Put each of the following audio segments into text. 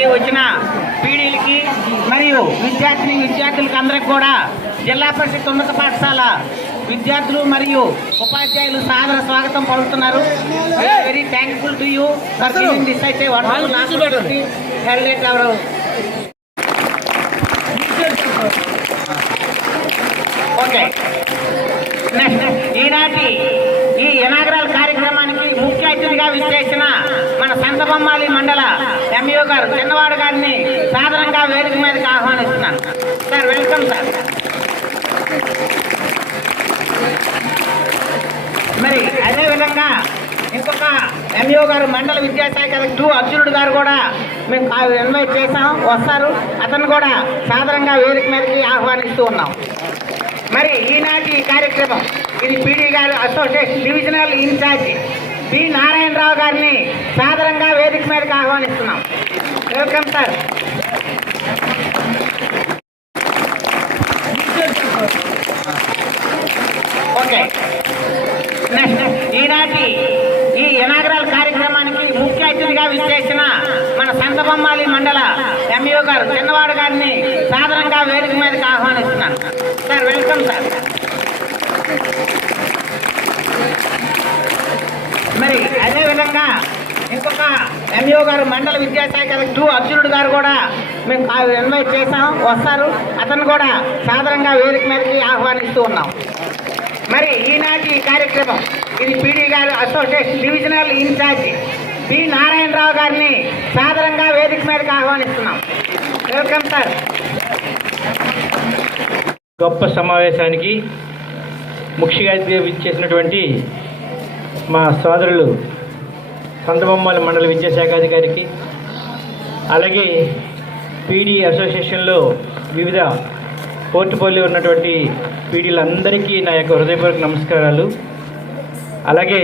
కార్యక్రమానికి వచ్చిన పీడీలకి మరియు విద్యార్థులకు అందరికి కూడా జిల్లా పరిషత్ ఉన్నత పాఠశాల విద్యార్థులు మరియు ఉపాధ్యాయులు సాదర స్వాగతం పలుకుతున్నారు. Very thankful to you for giving this అయితే wonderful held at our. Okay, ఈనాటి ఈ ఇనాగరల్ కార్యక్రమానికి ముఖ్య అతిథిగా విచ్చేసిన మన సంతబొమ్మాలి మండల ఎంఈఓ గారు చిన్నవాడు గారిని సాధారణంగా వేదిక మీదకి ఆహ్వానిస్తున్నాను. Sir, welcome sir. మరి అదేవిధంగా ఇంకొక ఎంఈఓ గారు మండల విద్యాశాఖ 2 అర్జునుడు గారు కూడా మేము ఇన్వైట్ చేసాం, వస్తారు. అతను కూడా సాధారణంగా వేదిక మీదకి ఆహ్వానిస్తూ ఉన్నాం. మరి ఈనాటి కార్యక్రమం ఇది పీడీ గారు association divisional incharge P Narayana Rao గారిని సాధారణంగా వేదిక మీదకి ఆహ్వానిస్తున్నాం. Welcome sir. ఓకే, ఈనాటి ఈ ఇనాగరల్ కార్యక్రమానికి ముఖ్య అతిథిగా విచ్చేసిన మన సంతబొమ్మాలి మండల ఎంఈఓ గారు చిన్నవాడు గారిని సాధారణంగా వేదిక మీదకి ఆహ్వానిస్తున్నాను. Sir, welcome sir. మరి అదేవిధంగా ఇంకొక ఎంఈఓ గారు మండల విద్యాశాఖ 2 అర్జునుడు గారు కూడా మేము ఇన్వైట్ చేసాం, వస్తారు. అతను కూడా సాధారణంగా వేదిక మీదకి ఆహ్వానిస్తూ ఉన్నాం. మరి ఈనాటి కార్యక్రమం ఇది పీడీ గారు association divisional incharge P Narayana Rao గారిని సాధారణంగా వేదిక మీదకి ఆహ్వానిస్తున్నాం. Welcome sir. గొప్ప సమావేశానికి ముఖ్య అతిథిగా విచ్చేసినటువంటి మా సోదరులు సంతబొమ్మాలి మండల విద్యాశాఖాధికారికి, అలాగే పీడీ అసోసియేషన్లో వివిధ పోర్టుఫోలియో ఉన్నటువంటి పీడీలందరికీ నా యొక్క హృదయపూర్వక నమస్కారాలు. అలాగే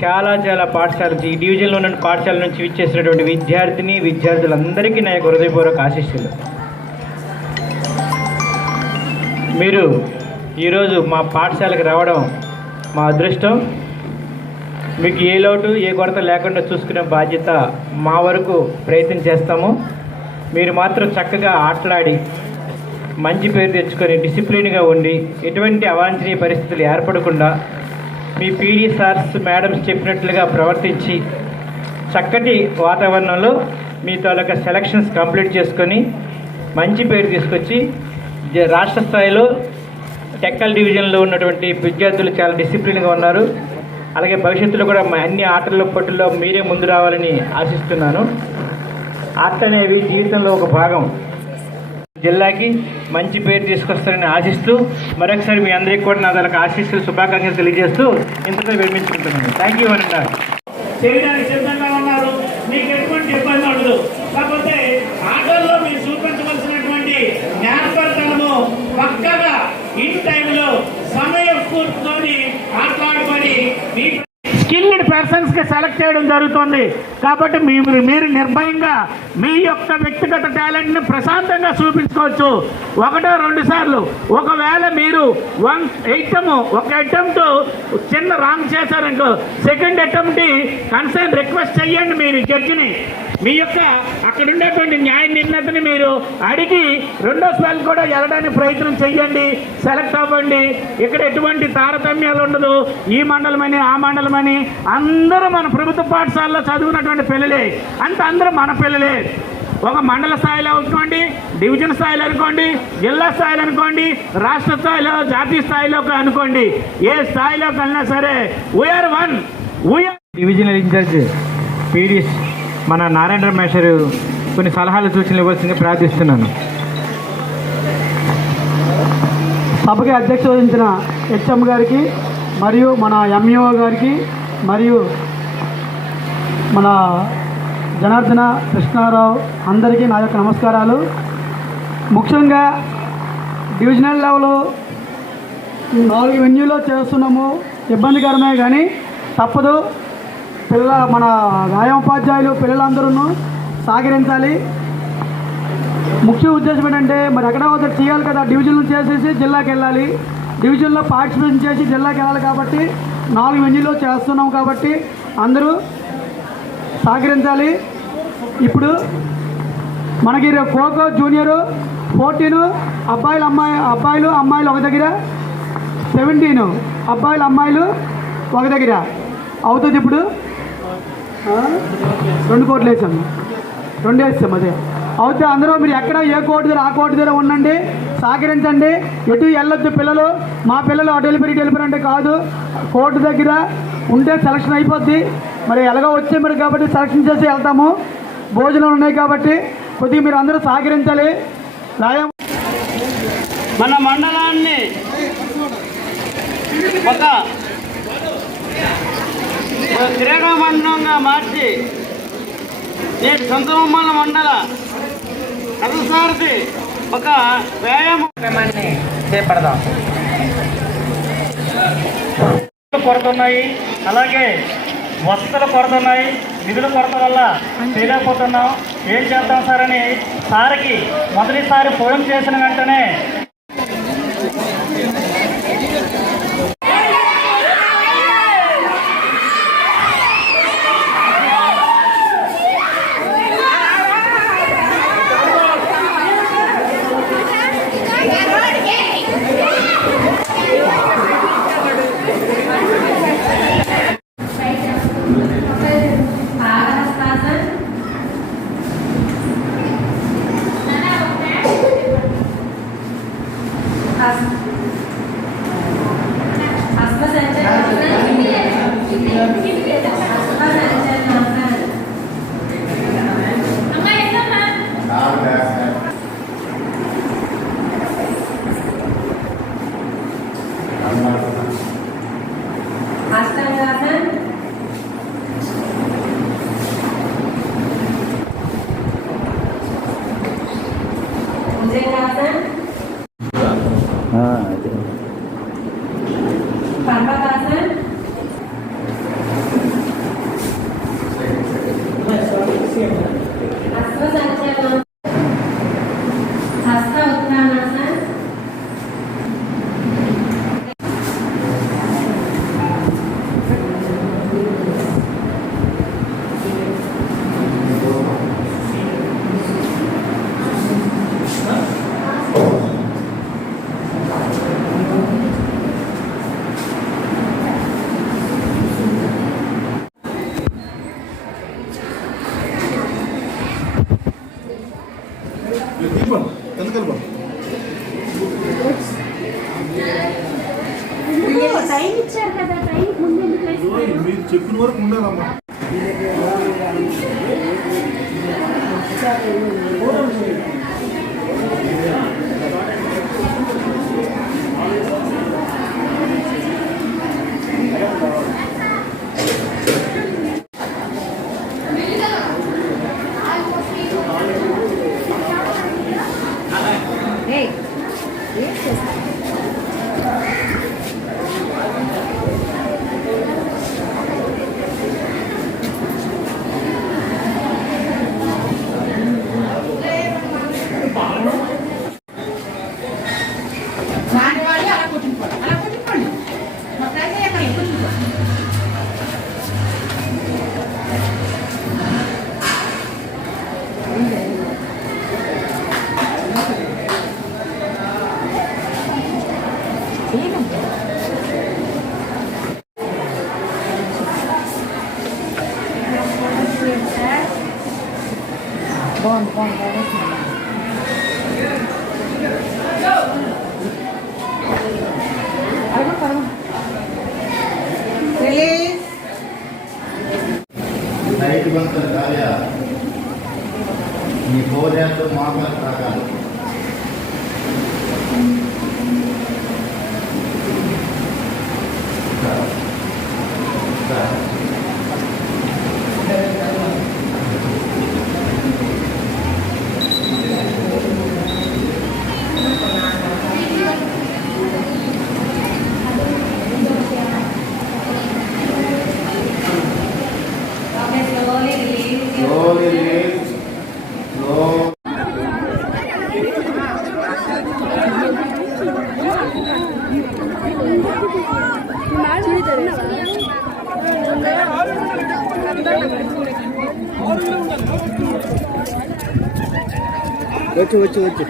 చాలా పాఠశాల, ఈ డివిజన్లో ఉన్న పాఠశాల నుంచి విచ్చేసినటువంటి విద్యార్థులందరికీ నా యొక్క హృదయపూర్వక ఆశీస్సులు. మీరు ఈరోజు మా పాఠశాలకు రావడం మా అదృష్టం. మీకు ఏ లోటు ఏ కొరత లేకుండా చూసుకునే బాధ్యత మా వరకు ప్రయత్నం చేస్తాము. మీరు మాత్రం చక్కగా ఆటలాడి మంచి పేరు తెచ్చుకొని డిసిప్లిన్గా ఉండి ఎటువంటి అవాంఛనీయ పరిస్థితులు ఏర్పడకుండా మీ పీడీ సార్స్ మేడమ్స్ చెప్పినట్లుగా ప్రవర్తించి చక్కటి వాతావరణంలో మీ తాలూకా సెలక్షన్స్ కంప్లీట్ చేసుకొని మంచి పేరు తీసుకొచ్చి రాష్ట్ర స్థాయిలో టెక్కల్ డివిజన్లో ఉన్నటువంటి విద్యార్థులు చాలా డిసిప్లిన్గా ఉన్నారు. అలాగే భవిష్యత్తులో కూడా అన్ని ఆటల్లో పోటీల్లో మీరే ముందు రావాలని ఆశిస్తున్నాను. ఆట అనేవి జీవితంలో ఒక భాగం. జిల్లాకి మంచి పేరు తీసుకొస్తారని ఆశిస్తూ మరొకసారి మీ అందరికీ కూడా నా దానికి ఆశీస్సులు శుభాకాంక్షలు తెలియజేస్తూ ఇంతతో విరమించుకుంటున్నాను. థ్యాంక్ యూ అనండి. చేయడానికి సిద్ధంగా ఉన్నారు, మీకు ఎటువంటి ఇబ్బంది ఉండదు. కాకపోతే ఆటల్లో మీరు చూపించవలసినటువంటి జ్ఞాపకతనము పక్కగా ఇన్ టైంలో సమయం కూర్చుకొని ఆటలాడుకొని మీ స్కిల్డ్ పర్సన్స్కి సెలెక్ట్ చేయడం జరుగుతుంది. కాబట్టి మీరు నిర్భయంగా మీ యొక్క వ్యక్తిగత టాలెంట్ని ప్రశాంతంగా చూపించుకోవచ్చు. 1-2 సార్లు. ఒకవేళ మీరు ఒక అటెంప్ట్ చిన్న రాంగ్ చేశారనుకో, సెకండ్ అటెంప్ట్ కన్సర్న్ రిక్వెస్ట్ చెయ్యండి. మీరు జడ్జిని మీ యొక్క అక్కడ ఉండేటువంటి న్యాయ నిర్ణేతని మీరు అడిగి 2వ స్పెల్ కూడా వెళ్ళడానికి ప్రయత్నం చెయ్యండి. సెలెక్ట్ అవ్వండి. ఇక్కడ ఎటువంటి తారతమ్యాలు ఉండదు. ఈ మండలమని ఆ మండలమని అందరూ మన ప్రభుత్వ పాఠశాలలో చదివినటువంటి పిల్లలే. అంటే అందరూ మన పిల్లలే. ఒక మండల స్థాయిలో అనుకోండి, డివిజన్ స్థాయిలో అనుకోండి, జిల్లా స్థాయిలో అనుకోండి, రాష్ట్ర స్థాయిలో, జాతీయ స్థాయిలో అనుకోండి, ఏ స్థాయిలోకి వెళ్ళినా సరే VR one. Divisional incharge PDs మన నారాయణరావు మేషర్ కొన్ని సలహాలు సూచనలు ఇవ్వాల్సిందిగా ప్రార్థిస్తున్నాను. సభకి అధ్యక్షత వహించిన హెచ్ఎం గారికి మరియు మన ఎంఈఓ గారికి మరియు మన జనార్దన కృష్ణారావు అందరికీ నా యొక్క నమస్కారాలు. ముఖ్యంగా డివిజనల్ లెవెల్ 4 వెన్యూలో చేస్తున్నాము. ఇబ్బందికరమే కానీ తప్పదు. మన వ్యాయామోపాధ్యాయులు పిల్లలందరూ సహకరించాలి. ముఖ్య ఉద్దేశం ఏంటంటే మరి ఎక్కడ ఒకటి చేయాలి కదా, డివిజన్లు చేసేసి జిల్లాకి వెళ్ళాలి, డివిజన్లో పార్టిసిపేషన్ చేసి జిల్లాకి వెళ్ళాలి. కాబట్టి 4 వెన్యూలో చేస్తున్నాం కాబట్టి అందరూ సహకరించాలి. ఇప్పుడు మనకి ఖోఖో జూనియరు 14 అబ్బాయిలు అమ్మాయిలు ఒక దగ్గర, 17 అబ్బాయిలు అమ్మాయిలు ఒక దగ్గర అవుతుంది. ఇప్పుడు 2 కోట్లు వేసాము, 2 వేస్తాం. అదే అవుతే అందరూ మీరు ఎక్కడ ఏ కోర్టు దగ్గర ఆ కోర్టు దగ్గర ఉండండి, సహకరించండి. ఎటు వెళ్ళొద్దు పిల్లలు. మా పిల్లలు అటు వెళ్ళిపోయి అంటే కాదు, కోర్టు దగ్గర ఉంటే సెలక్షన్ అయిపోద్ది. మరి ఎలాగో వచ్చే మరి కాబట్టి సెలక్షన్ చేసి వెళ్తాము. భోజనాలు ఉన్నాయి కాబట్టి కొద్దిగా మీరు అందరూ సహకరించాలి. మన మండలాన్ని ఒక క్రీడా మండలంగా మార్చి నేటి సొంతమమ్మల మండల కథసారథి ఒక వ్యాయామం కార్యక్రమాన్ని చేపడదాం. కొరతున్నాయి, అలాగే వసతుల కొరత ఉన్నాయి, నిధుల కొరత వల్ల చేయలేకపోతున్నాం. ఏం చేద్దాం సార్ అని సార్కి మొదటిసారి ఫోన్ చేసిన వెంటనే టైం ఇచ్చారు కదా, టైం ముందు మీరు చెప్పిన వరకు ఉండాలమ్మా. రైతుబంతుల కార్య మీ భోజనాలు మామూలు రకాలు వచ్చి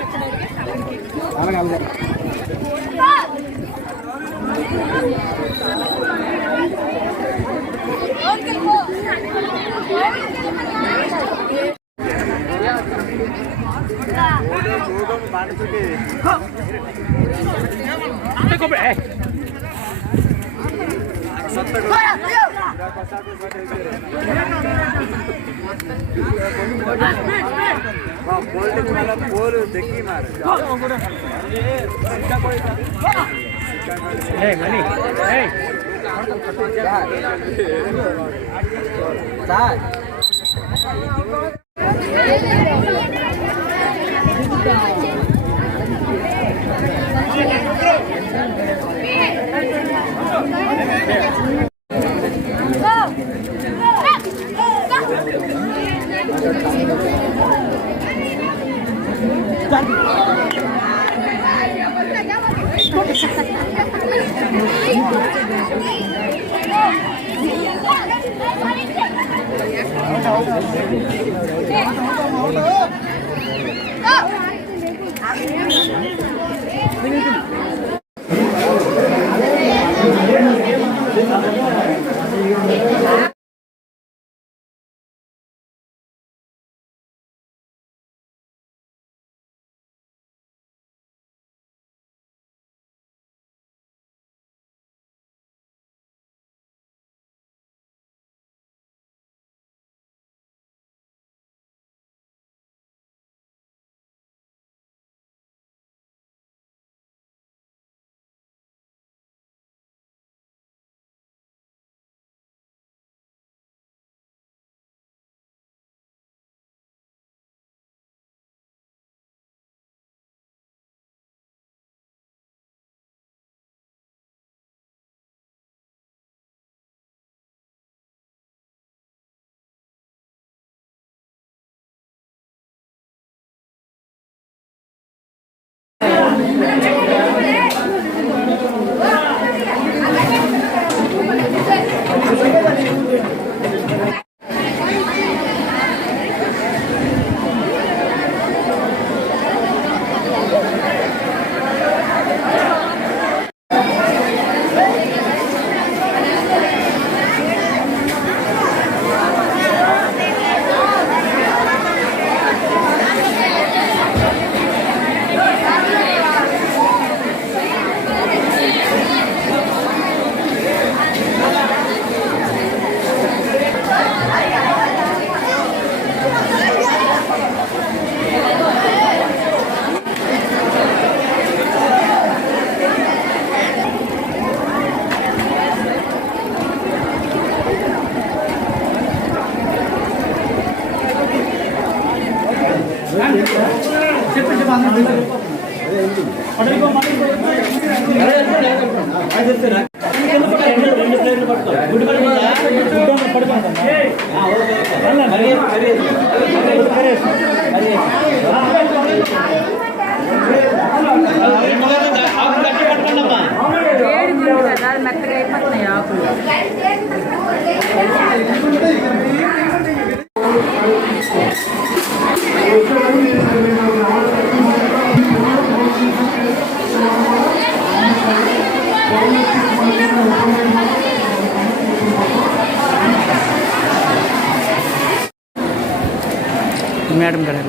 అలాగే మెత్తగా అయిపోతున్నాయి ఆకులు. మేడం గారు